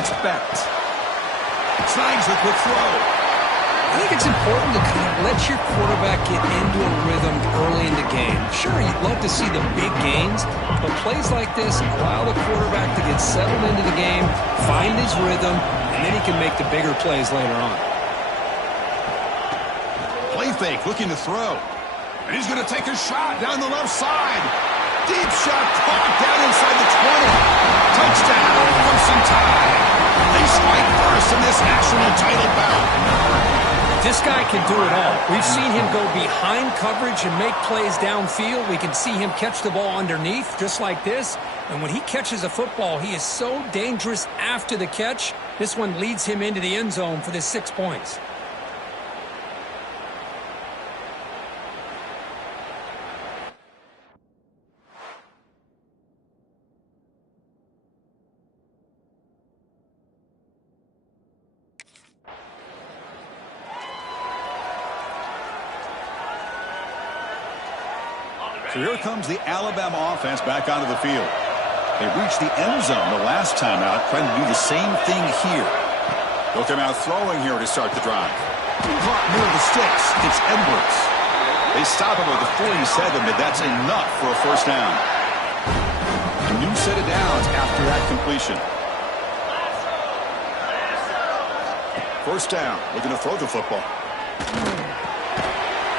It's backed. Signs the quick throw. I think it's important to kind of let your quarterback get into a rhythm early in the game. Sure, you'd love to see the big gains, but plays like this allow the quarterback to get settled into the game, find his rhythm, and then he can make the bigger plays later on. Play fake, looking to throw. And he's going to take a shot down the left side. Deep shot caught down inside the 20. Touchdown, Crimson Tide. They strike first in this national title bout. This guy can do it all. We've seen him go behind coverage and make plays downfield. We can see him catch the ball underneath just like this. And when he catches a football, he is so dangerous after the catch. This one leads him into the end zone for the 6 points. So here comes the Alabama offense back onto the field. They reached the end zone the last time out, trying to do the same thing here. They'll come out throwing here to start the drive. Caught near the sticks. It's Edwards. They stop him with a 47, but that's enough for a first down. A new set of downs after that completion. First down, looking to throw the football.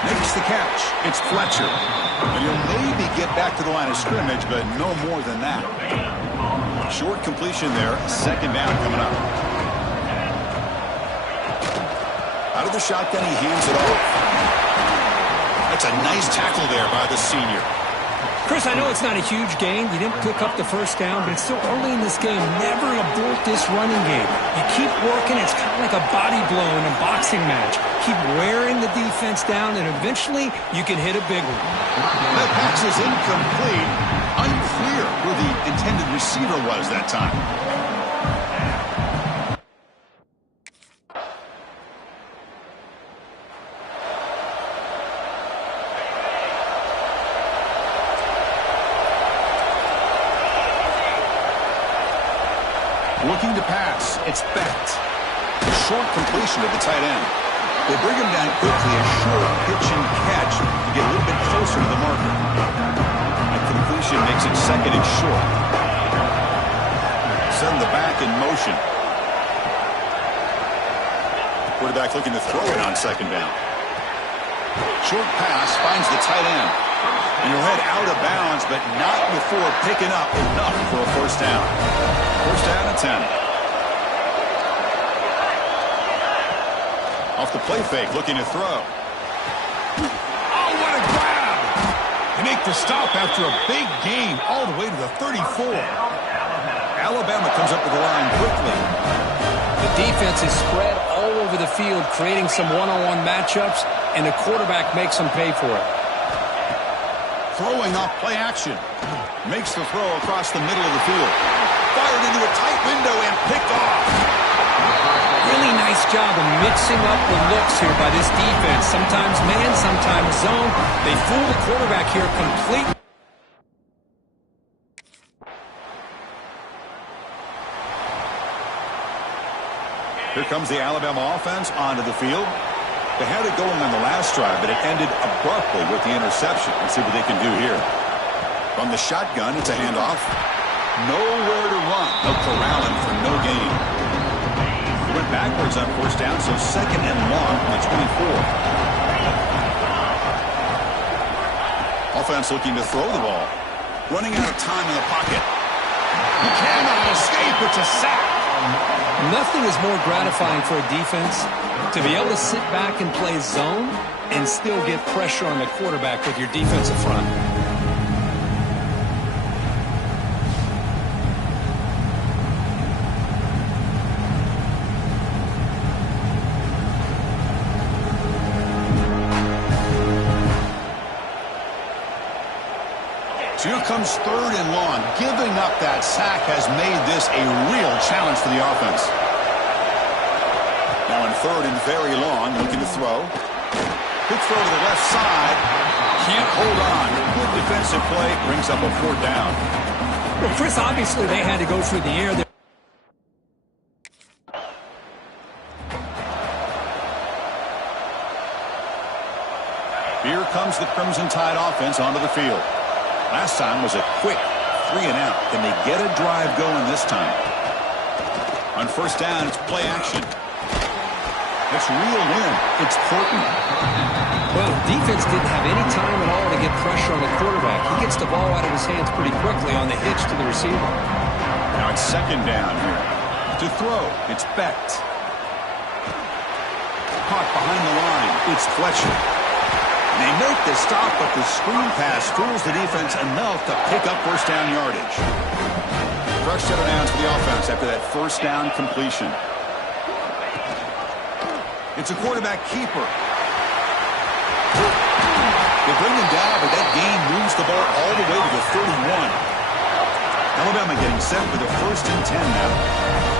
Makes the catch. It's Fletcher. And he'll maybe get back to the line of scrimmage, but no more than that. Short completion there. Second down coming up. Out of the shotgun, he hands it off. That's a nice tackle there by the senior. Chris, I know it's not a huge gain. You didn't pick up the first down, but it's still early in this game. Never abort this running game. You keep working. It's kind of like a body blow in a boxing match. Keep wearing the defense down, and eventually you can hit a big one. That pass is incomplete. Unclear who the intended receiver was that time. Looking to pass. It's Bent. Short completion to the tight end. They bring him down quickly. A short pitch and catch to get a little bit closer to the marker. That completion makes it second and short. Send the back in motion. Quarterback looking to throw it on second down. Short pass finds the tight end. And he'll head out of bounds, but not before picking up enough for a first down. First down and 10. Off the play fake, looking to throw. Oh, what a grab! They make the stop after a big gain all the way to the 34. Alabama comes up with the line quickly. The defense is spread all over the field, creating some one-on-one matchups, and the quarterback makes them pay for it. Throwing off play action. Makes the throw across the middle of the field. Fired into a tight window and picked off. Really nice job of mixing up the looks here by this defense. Sometimes man, sometimes zone. They fool the quarterback here completely. Here comes the Alabama offense onto the field. They had it going on the last drive, but it ended abruptly with the interception. Let's see what they can do here. From the shotgun, it's a handoff. Nowhere to run. No corralling for no gain. He went backwards on first down, so second and long from the 24. Offense looking to throw the ball. Running out of time in the pocket. He cannot escape. It's a sack. Nothing is more gratifying for a defense to be able to sit back and play zone and still get pressure on the quarterback with your defensive front. So here comes third and long. Giving up that sack has made this a real challenge for the offense. Now in third and very long, looking to throw. Quick throw to the left side. Can't hold on. Good defensive play. Brings up a fourth down. Well, Chris, obviously they had to go through the air. Here comes the Crimson Tide offense onto the field. Last time was a quick 3 and out. Can they get a drive going this time? On first down, it's play action. It's reeled in. It's Portland. Well, defense didn't have any time at all to get pressure on the quarterback. He gets the ball out of his hands pretty quickly on the hitch to the receiver. Now it's second down here. To throw, it's Beck. Caught behind the line. It's Fletcher. They make the stop, but the screen pass fools the defense enough to pick up first down yardage. Fresh set of downs for the offense after that first down completion. It's a quarterback keeper. They bring him down, but that gain moves the ball all the way to the 31. Alabama getting set for the first and 10 now.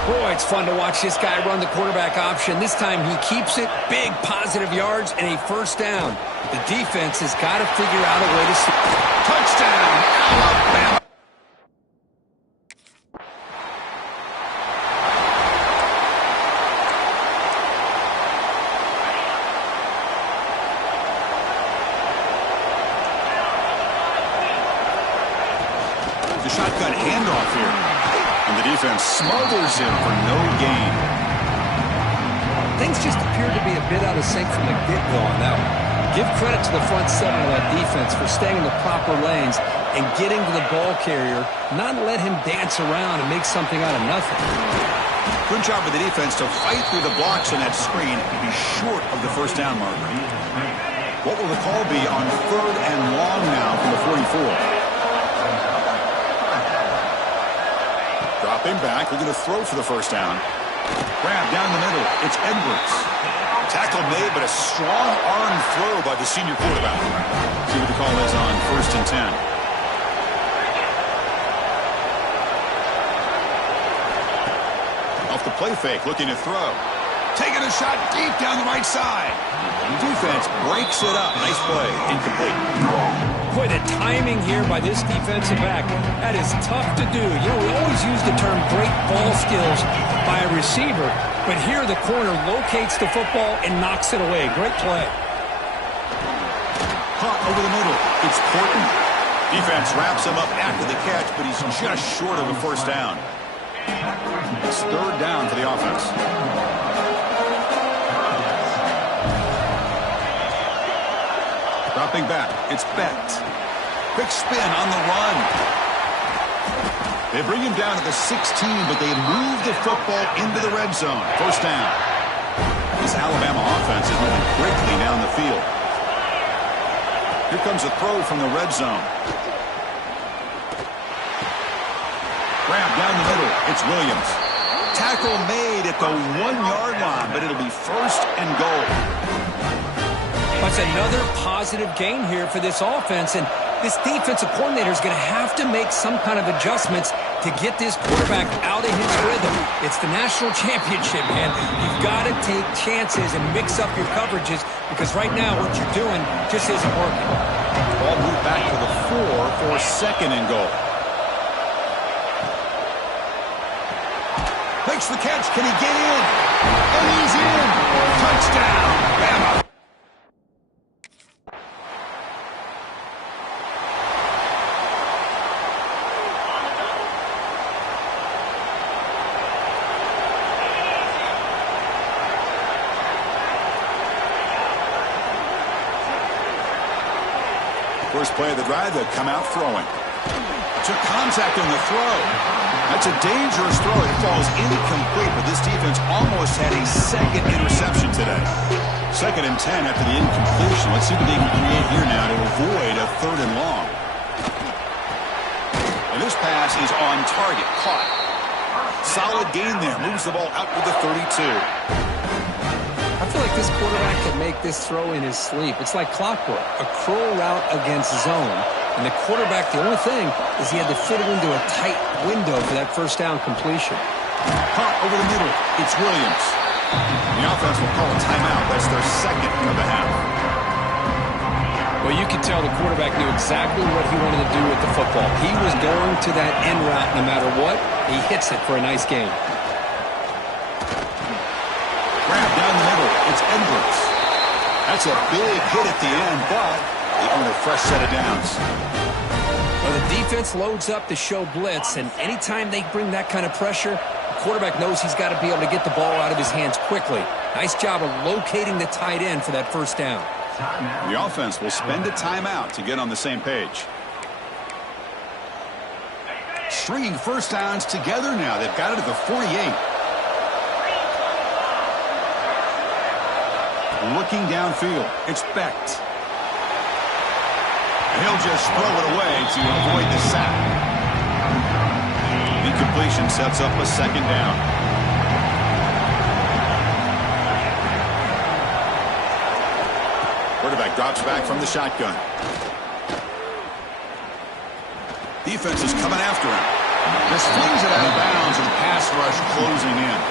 Boy, it's fun to watch this guy run the quarterback option. This time he keeps it. Big positive yards and a first down. The defense has got to figure out a way to... Touchdown, Alabama! shotgun handoff here. And the defense smothers him for no gain. Things just appeared to be a bit out of sync from the get-go on that one. Give credit to the front seven of that defense for staying in the proper lanes and getting to the ball carrier, not let him dance around and make something out of nothing. Good job of the defense to fight through the blocks on that screen and be short of the first down marker. What will the call be on 3rd and long now from the 44? Dropping back, looking to throw for the first down. Grab down the middle. It's Edwards. Tackle made, but a strong arm throw by the senior quarterback. See what the call is on 1st and 10. Off the play fake, looking to throw. Taking a shot deep down the right side. Defense breaks it up. Nice play. Incomplete. Boy, the timing here by this defensive back, that is tough to do. You know, we always use the term great ball skills by a receiver, but here the corner locates the football and knocks it away. Great play. Hot over the middle. It's Porton. Defense wraps him up after the catch, but he's just short of a first down. It's 3rd down for the offense. Dropping back. It's Beck. Quick spin on the run. They bring him down to the 16, but they move the football into the red zone. First down. This Alabama offense is moving quickly down the field. Here comes a throw from the red zone. Grab down the middle. It's Williams. Tackle made at the 1-yard line, but it'll be 1st and goal. That's another positive gain here for this offense, and this defensive coordinator is going to have to make some kind of adjustments to get this quarterback out of his rhythm. It's the national championship, man. You've got to take chances and mix up your coverages because right now what you're doing just isn't working. Ball moved back to the 4 for 2nd and goal. Makes the catch. Can he get in? And he's in. Touchdown, Bama. First play of the drive, they come out throwing. Took contact on the throw. That's a dangerous throw. It falls incomplete, but this defense almost had a 2nd interception today. 2nd and 10 after the incompletion. Let's see what they can create here now to avoid a 3rd and long. And this pass is on target. Caught. Solid gain there. Moves the ball out to the 32. I feel like this quarterback can make this throw in his sleep. It's like clockwork, a crow route against zone. And the quarterback, the only thing is he had to fit it into a tight window for that first down completion. Hot over the middle. It's Williams. The offense will call a timeout. That's their 2nd of the half. Well, you can tell the quarterback knew exactly what he wanted to do with the football. He was going to that end route no matter what. He hits it for a nice gain. Grab down the middle. It's Edwards. That's a big hit at the end, but they earn a fresh set of downs. Well, the defense loads up to show blitz, and anytime they bring that kind of pressure, the quarterback knows he's got to be able to get the ball out of his hands quickly. Nice job of locating the tight end for that first down. The offense will spend a timeout to get on the same page. Stringing first downs together now. They've got it at the 48. Looking downfield. It's Beck. And he'll just throw it away to avoid the sack. Incompletion sets up a 2nd down. Quarterback drops back from the shotgun. Defense is coming after him. Just flings it out of bounds and pass rush closing in.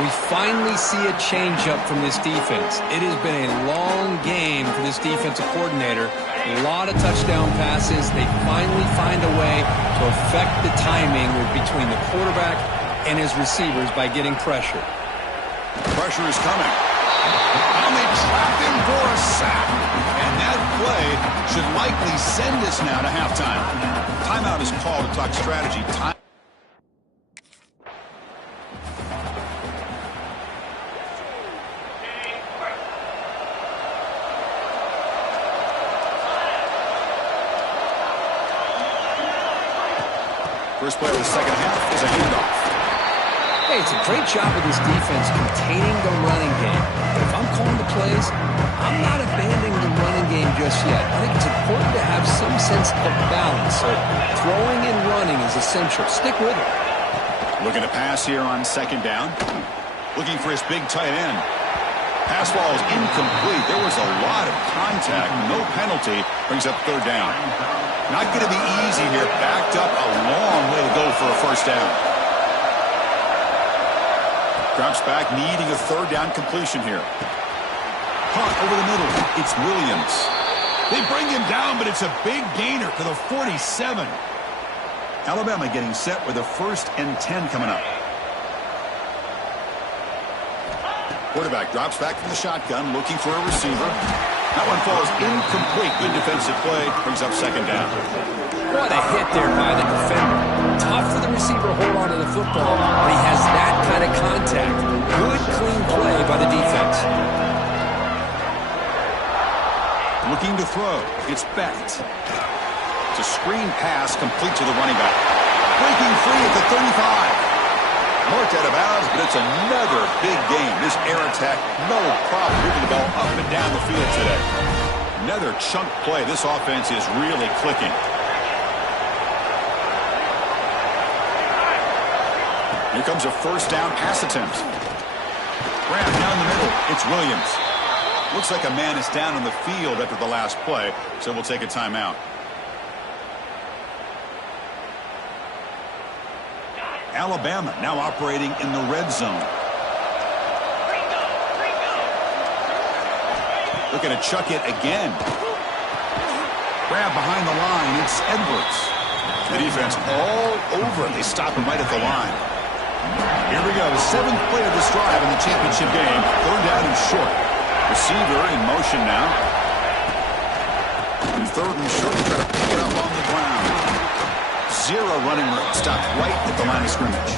We finally see a changeup from this defense. It has been a long game for this defensive coordinator. A lot of touchdown passes. They finally find a way to affect the timing between the quarterback and his receivers by getting pressure. Pressure is coming. And they trap him for a sack. And that play should likely send us now to halftime. Timeout is called to talk strategy. First play of the second half is a handoff. Hey, it's a great job of this defense containing the running game. But if I'm calling the plays, I'm not abandoning the running game just yet. I think it's important to have some sense of balance. So throwing and running is essential. Stick with it. Looking to pass here on second down. Looking for his big tight end. Pass ball is incomplete. There was a lot of contact. No penalty. Brings up third down. Not going to be easy here. Backed up a long way to go for a first down. Drops back, needing a third down completion here. Caught over the middle. It's Williams. They bring him down, but it's a big gainer to the 47. Alabama getting set with a 1st and 10 coming up. Quarterback drops back from the shotgun, looking for a receiver. That one falls incomplete. Good defensive play. Brings up second down. What a hit there by the defender. Tough for the receiver to hold on to the football, but he has that kind of contact. Good, clean play by the defense. Looking to throw. It's Becht. It's a screen pass complete to the running back. Breaking free at the 35. Marked out of bounds, but it's another big game. This air attack, no problem moving the ball up and down the field today. Another chunk play. This offense is really clicking. Here comes a first down pass attempt. Grab down the middle. It's Williams. Looks like a man is down on the field after the last play, so we'll take a timeout. Alabama now operating in the red zone. Looking to chuck it again. Grab behind the line. It's Edwards. The defense all over it. They stop him right at the line. Here we go. 7th play of this drive in the championship game. Third down and short. Receiver in motion now. And third and short. Try to pick it up on the ground. Zero running room. Stopped right at the line of scrimmage.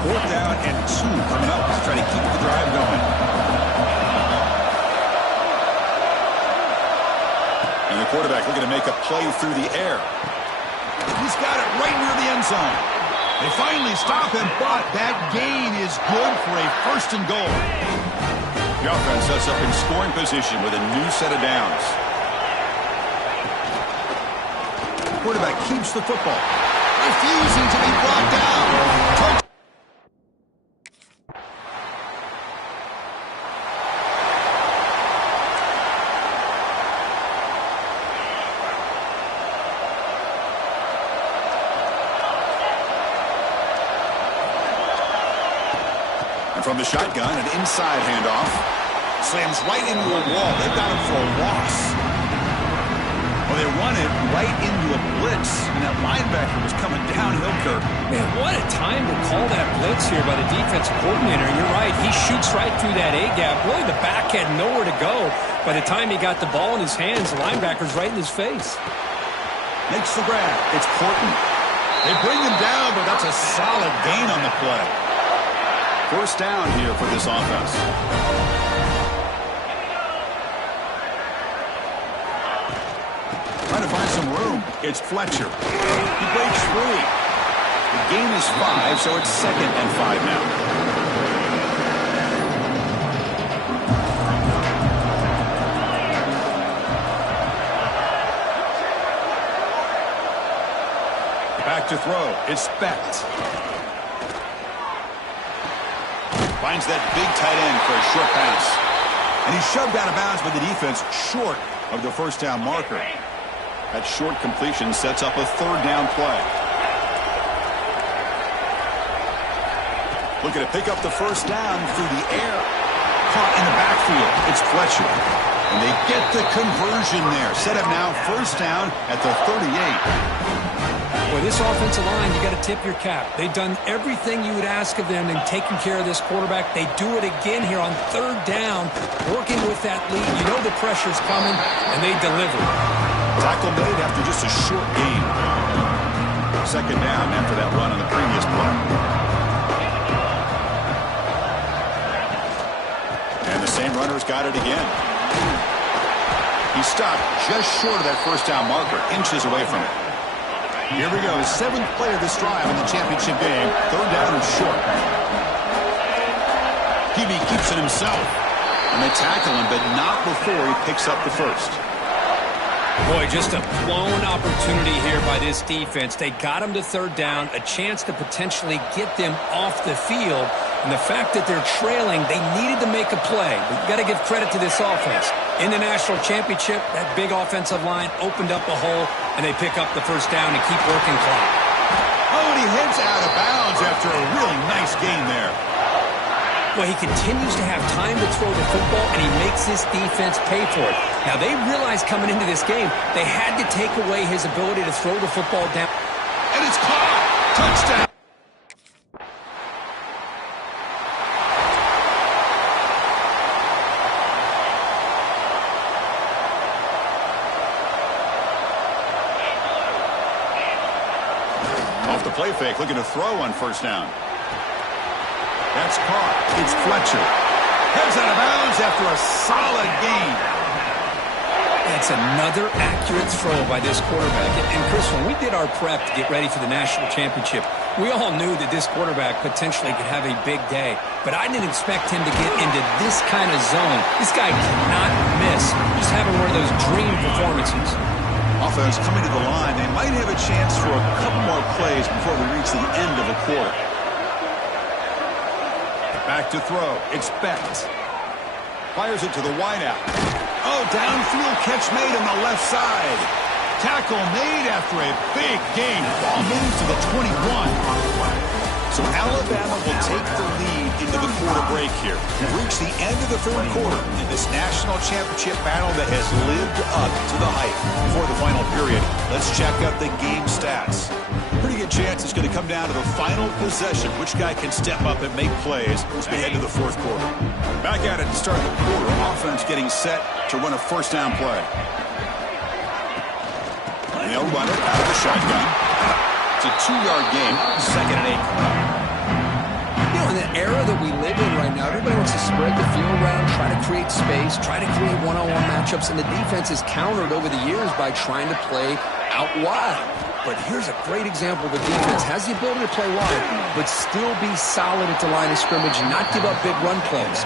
4th down and 2 coming up to try to keep the drive going. And the quarterback looking to make a play through the air. He's got it right near the end zone. They finally stop him, but that gain is good for a 1st and goal. The offense sets up in scoring position with a new set of downs. Quarterback keeps the football. Refusing to be brought down. And from the shotgun, an inside handoff. Slams right into a wall. They've got him for a loss. Well, they run it right into a blitz, and that linebacker was coming downhill, Kirk. Man, what a time to call that blitz here by the defensive coordinator. You're right. He shoots right through that A-gap. Really, the back had nowhere to go. By the time he got the ball in his hands, the linebacker's right in his face. Makes the grab. It's Porton. They bring him down, but that's a solid gain on the play. First down here for this offense. Trying to find some room. It's Fletcher. He breaks free. The gain is 5, so it's 2nd and 5 now. Back to throw. It's Becht. Finds that big tight end for a short pass. And he's shoved out of bounds by the defense short of the first down marker. That short completion sets up a third down play. Looking to pick up the first down through the air. Caught in the backfield. It's Fletcher. And they get the conversion there. Set up now first down at the 38. Boy, this offensive line, you got to tip your cap. They've done everything you would ask of them in taking care of this quarterback. They do it again here on third down, working with that lead. You know the pressure's coming, and they deliver. Tackle made after just a short gain. Second down after that run on the previous play. And the same runner's got it again. He stopped just short of that first down marker, inches away from it. Here we go, his 7th play of this drive in the championship game. Third down and short. QB keeps it himself. And they tackle him, but not before he picks up the first. Boy, just a blown opportunity here by this defense. They got him to third down, a chance to potentially get them off the field. And the fact that they're trailing, they needed to make a play. But you got to give credit to this offense. In the national championship, that big offensive line opened up a hole, and they pick up the first down and keep working clock. Oh, and he heads out of bounds after a really nice gain there. Well, he continues to have time to throw the football, and he makes this defense pay for it. Now, they realized coming into this game, they had to take away his ability to throw the football down. And it's caught. Touchdown. Off the play fake, looking to throw on first down. That's caught. It's Fletcher. Heads out of bounds after a solid gain. That's another accurate throw by this quarterback. And Chris, when we did our prep to get ready for the national championship, we all knew that this quarterback potentially could have a big day. But I didn't expect him to get into this kind of zone. This guy cannot miss. Just having one of those dream performances. Offense coming to the line. They might have a chance for a couple more plays before we reach the end of the quarter. Back to throw. It's Becht. Fires it to the wideout. Oh, downfield catch made on the left side. Tackle made after a big gain. Ball moves to the 21. So Alabama will take the lead into the quarter break here. We've reached the end of the third quarter in this national championship battle that has lived up to the hype. Before the final period, let's check out the game stats. Pretty good chance it's going to come down to the final possession. Which guy can step up and make plays as we head to the fourth quarter. Back at it to start the quarter. Offense getting set to run a first down play. And they'll run it out of the shotgun. It's a 2-yard gain. Second and 8. You know, in the era that we live in right now, everybody wants to spread the field around, try to create space, try to create one-on-one matchups, and the defense is countered over the years by trying to play out wide. But here's a great example. The defense has the ability to play wide, but still be solid at the line of scrimmage and not give up big run plays.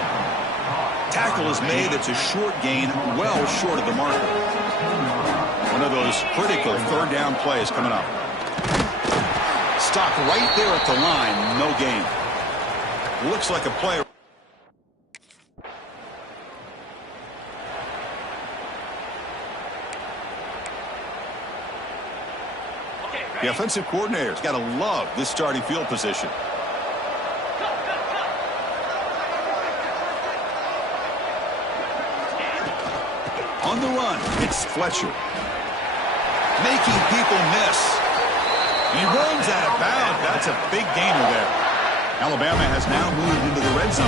Tackle is made. It's a short gain, well short of the marker. One of those critical third down plays coming up. Stopped right there at the line, no gain. Looks like a play. The offensive coordinator's got to love this starting field position. On the run, it's Fletcher. Making people miss. He runs out of bounds. That's a big gainer there. Alabama has now moved into the red zone.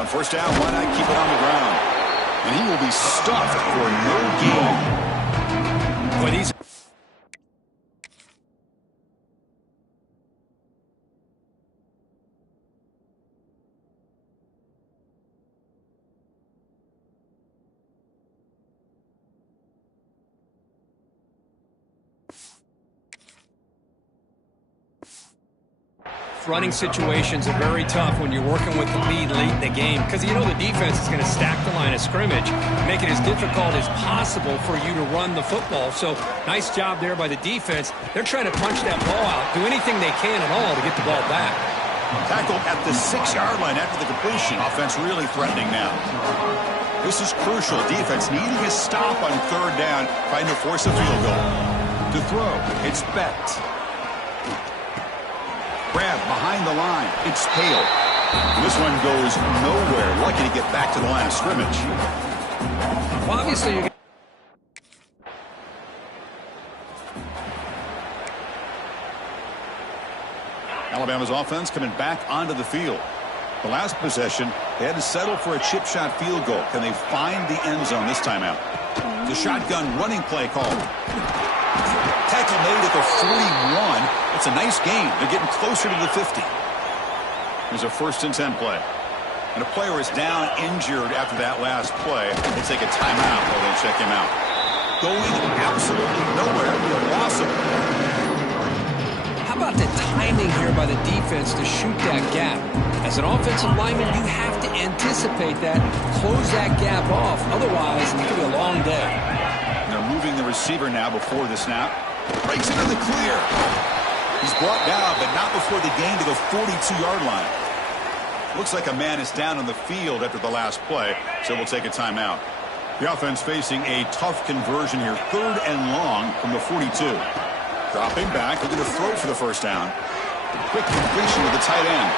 On first down, why not keep it on the ground? And he will be stuffed for no gain. But he's running situations are very tough when you're working with the lead late in the game because you know the defense is going to stack the line of scrimmage, make it as difficult as possible for you to run the football. So nice job there by the defense. They're trying to punch that ball out, do anything they can at all to get the ball back. Tackle at the 6-yard line after the completion. Offense really threatening now. This is crucial. Defense needing a stop on third down, trying to force a field goal. To throw, it's Becht. Grab behind the line. It's Hale. This one goes nowhere. Lucky to get back to the line of scrimmage. Well, obviously, you're Alabama's offense coming back onto the field. The last possession, they had to settle for a chip shot field goal. Can they find the end zone this time out? The shotgun running play called. Tackle made at the 41. It's a nice gain. They're getting closer to the 50. There's a 1st and 10 play. And a player is down injured after that last play. They take a timeout while they check him out. Going absolutely nowhere. A loss of. How about the timing here by the defense to shoot that gap? As an offensive lineman, you have to anticipate that, close that gap off. Otherwise, it could be a long day. They're moving the receiver now before the snap. Breaks into the clear. He's brought down, but not before the gain to the 42-yard line. Looks like a man is down on the field after the last play, so we'll take a timeout. The offense facing a tough conversion here. 3rd and long from the 42. Dropping back, looking to throw for the 1st down. Quick completion to the tight end.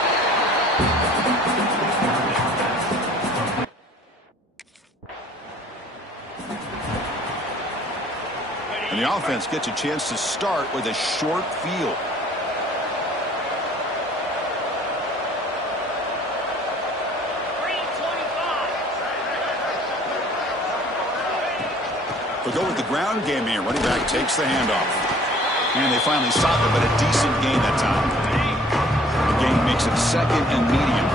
And the offense gets a chance to start with a short field. We'll go with the ground game here. Running back takes the handoff. And they finally stop it, but a decent gain that time. The gain makes it 2nd and medium.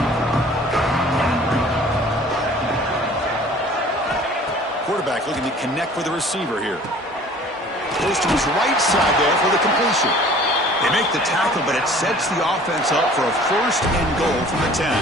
Quarterback looking to connect with the receiver here. Goes to his right side there for the completion. They make the tackle, but it sets the offense up for a 1st and goal from the 10.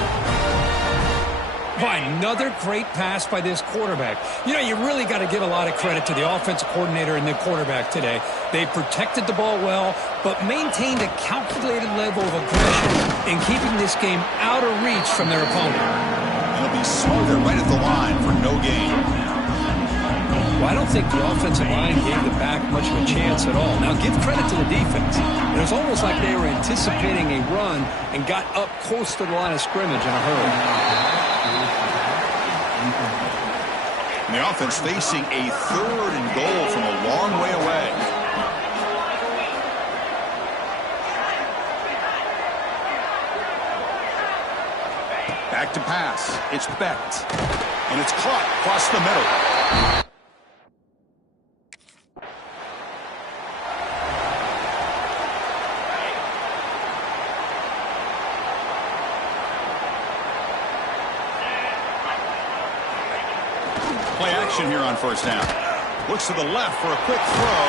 Boy, another great pass by this quarterback. You know, you really got to give a lot of credit to the offensive coordinator and the quarterback today. They protected the ball well, but maintained a calculated level of aggression in keeping this game out of reach from their opponent. It'll be smoother right at the line for no gain. Well, I don't think the offensive line gave the back much of a chance at all. Now, give credit to the defense. It was almost like they were anticipating a run and got up close to the line of scrimmage in a hurry. And the offense facing a 3rd and goal from a long way away. Back to pass. It's Becht. And it's caught across the middle. Play action here on 1st down. Looks to the left for a quick throw.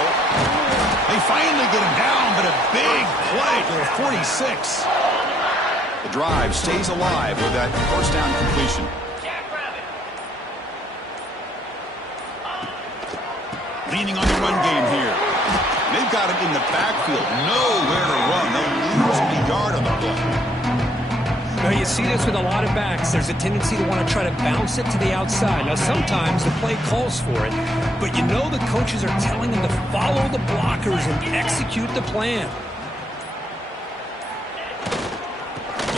They finally get him down, but a big play to the 46. The drive stays alive with that 1st down completion. Leaning on the run game here. They've got him in the backfield. Nowhere to run. They'll lose a yard on the play. Now, you see this with a lot of backs. There's a tendency to want to try to bounce it to the outside. Now, sometimes the play calls for it, but you know the coaches are telling them to follow the blockers and execute the plan.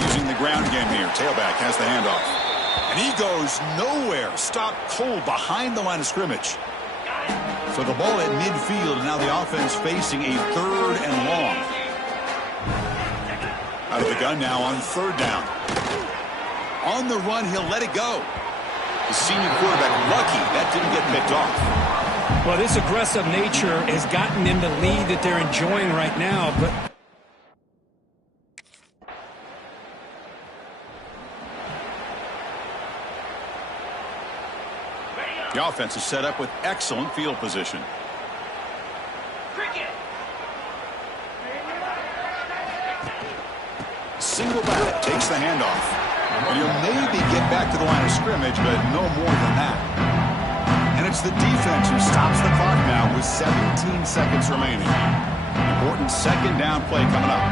Using the ground game here. Tailback has the handoff. And he goes nowhere. Stopped cold behind the line of scrimmage. So the ball at midfield, and now the offense facing a 3rd and long. Out of the gun now on 3rd down. On the run, he'll let it go. The senior quarterback lucky that didn't get picked off. Well, this aggressive nature has gotten them the lead that they're enjoying right now, but the offense is set up with excellent field position. Single back takes the handoff. And he'll maybe get back to the line of scrimmage, but no more than that. And it's the defense who stops the clock now with 17 seconds remaining. Important 2nd down play coming up.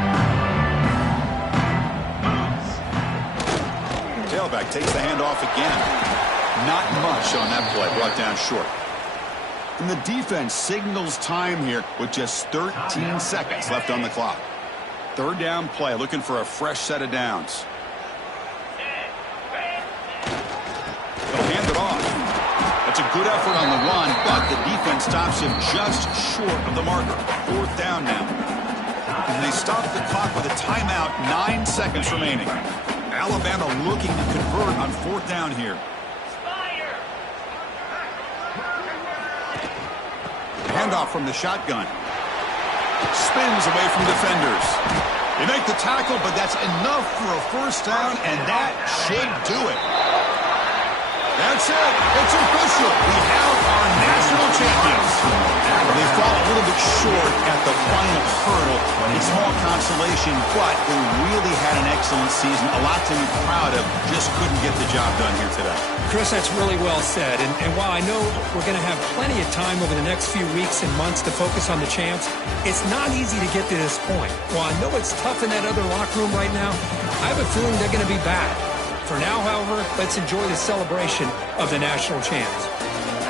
Tailback takes the handoff again. Not much on that play, brought down short. And the defense signals time here with just 13 seconds left on the clock. 3rd down play, looking for a fresh set of downs. They'll hand it off. That's a good effort on the run, but the defense stops him just short of the marker. 4th down now. And they stop the clock with a timeout, 9 seconds remaining. Alabama looking to convert on 4th down here. Handoff from the shotgun. Spins away from defenders. They make the tackle, but that's enough for a 1st down, and that should do it. That's it. It's official. We have our national champions. They fall a little bit short at the final hurdle. A small consolation, but they really had an excellent season. A lot to be proud of. Just couldn't get the job done here today. Chris, that's really well said. And while I know we're going to have plenty of time over the next few weeks and months to focus on the champs, it's not easy to get to this point. While I know it's tough in that other locker room right now, I have a feeling they're going to be back. For now, however, let's enjoy the celebration of the national champs.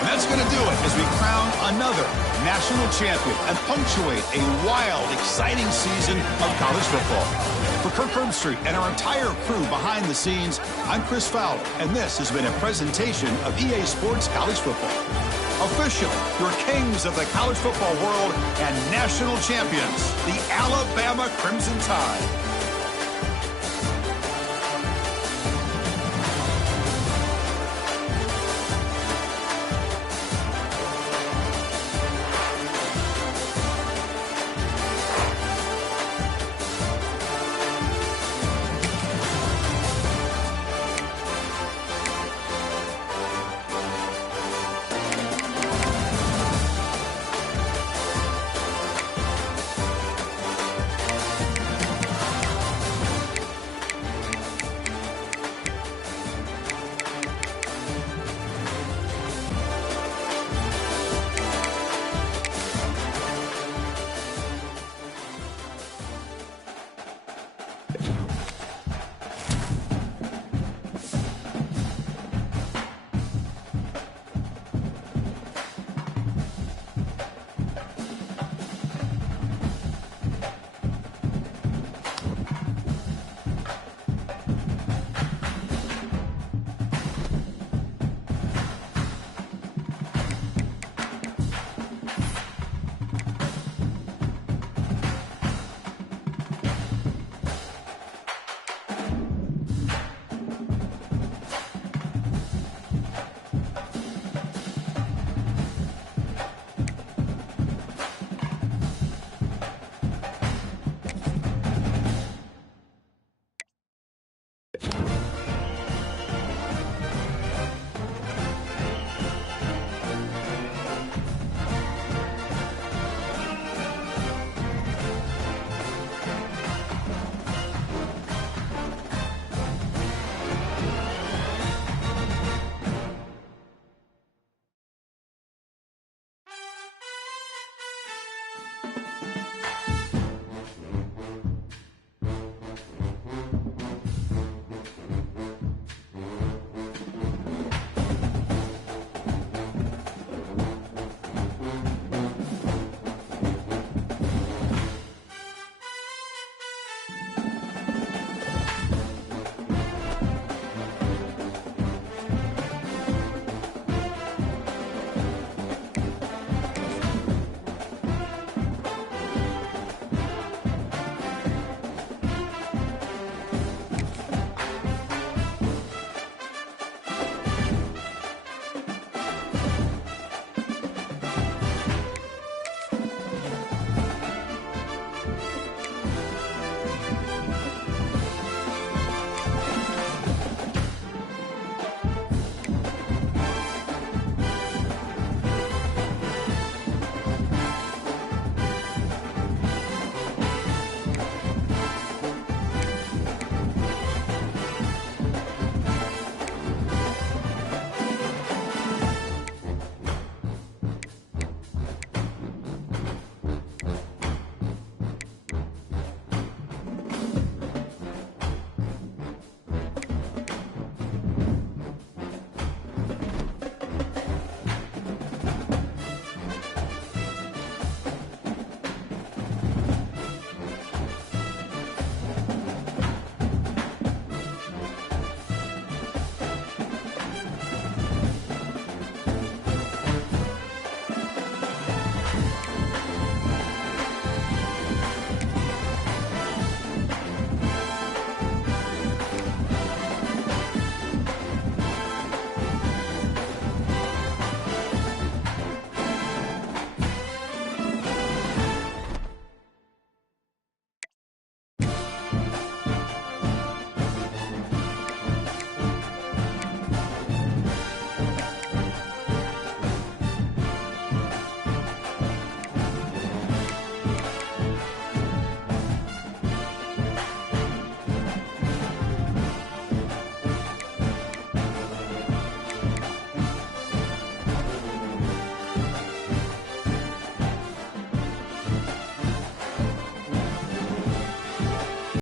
And that's going to do it as we crown another national champion and punctuate a wild, exciting season of college football. For Kirk Herbstreit and our entire crew behind the scenes, I'm Chris Fowler, and this has been a presentation of EA Sports College Football. Officially, your kings of the college football world and national champions, the Alabama Crimson Tide.